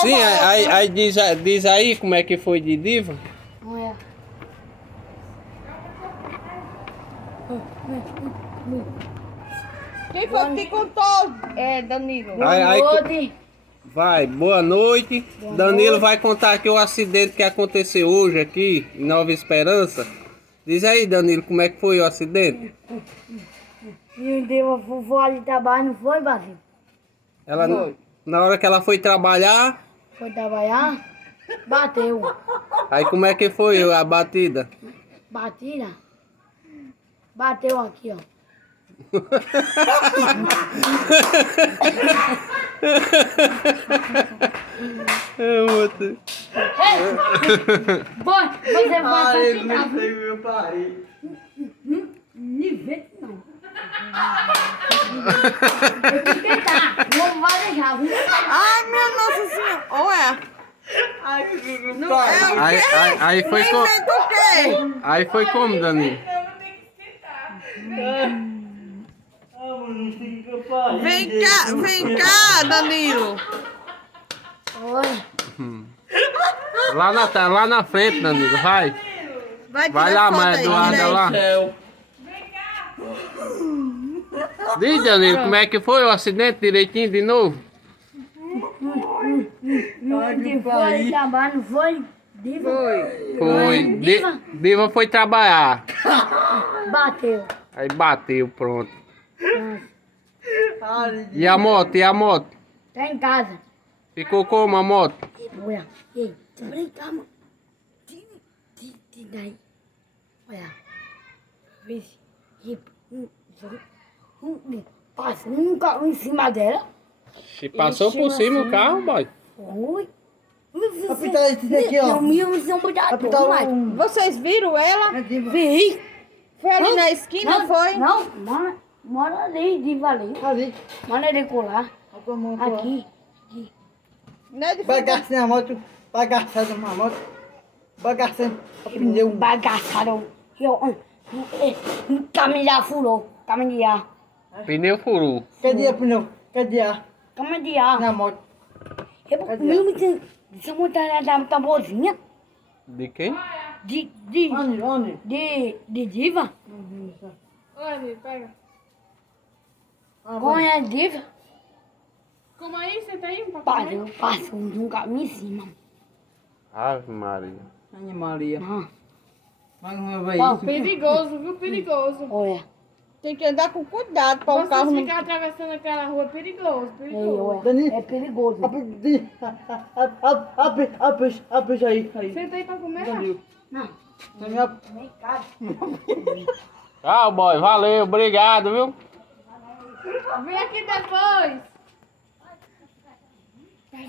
Sim, aí diz aí como é que foi de diva. Olha. Quem foi que te contou, Danilo? Vai, boa noite. Danilo vai contar aqui o acidente que aconteceu hoje aqui em Nova Esperança. Diz aí, Danilo, como é que foi o acidente? Meu Deus, eu vou ali trabalhar, não foi, Brasil? Ela, na hora que ela foi trabalhar, Foi trabalhar, bateu. aí como é que foi a batida? Batida. Bateu aqui, ó. Bom, você vai patinar. meu pai. Nível não. Eu tenho que tentar. Não vai deixar. Ai, minha Nossa Senhora. Ué. Não é Aí foi como? inventa o quê? Aí foi como, Danilo? Vem cá, Danilo. Oi. Lá na frente, Danilo, vai. Vai Vai tirar lá, foto mas aí, Eduardo, tira aí. lá. Diz, Danilo, como é que foi o acidente direitinho de novo? Não foi trabalhar, não foi? Diva? Foi. Diva? Diva foi trabalhar. Bateu. Aí bateu, pronto. E a moto? E a moto? Tá em casa. Ficou como a moto? Olha. Ei, peraí, calma. Daí. Olha. Vê se. Passa um carro em cima dela. Se passou por cima o carro, boy. Oi. Apitar esse daqui, ó. Eu me amo Apitar de Vocês viram ela? Vi. Foi ali na esquina, foi? Não, mora ali, diva ali. Ali. Mora ali colar. Aqui. Não é de Bagaçando a moto. Bagaçando uma moto. Bagaçando o pneu. Bagaçaram. Caminhar furou. Caminhar. Pneu furou. Cadê o pneu? Cadê a? Caminhar. Na moto. Essa montanha da tamborzinha. De quem? Onde? De diva. Olha, pega. Como é diva? Como aí? Você tá aí? Passou um caminho em cima. Ave Maria. Ana Maria. Ah, Vamos ver Ó, isso. Perigoso, viu? Perigoso. olha. Tem que andar com cuidado para o um carro Vocês não... um- ficar atravessando aquela rua, perigoso, Ei, perigoso. olha. Dani. É perigoso. Abre aí. Senta aí pra comer. Danilo. Não, Danilo. nem cabe. Tchau, boy. Valeu, obrigado, viu? Vem aqui depois.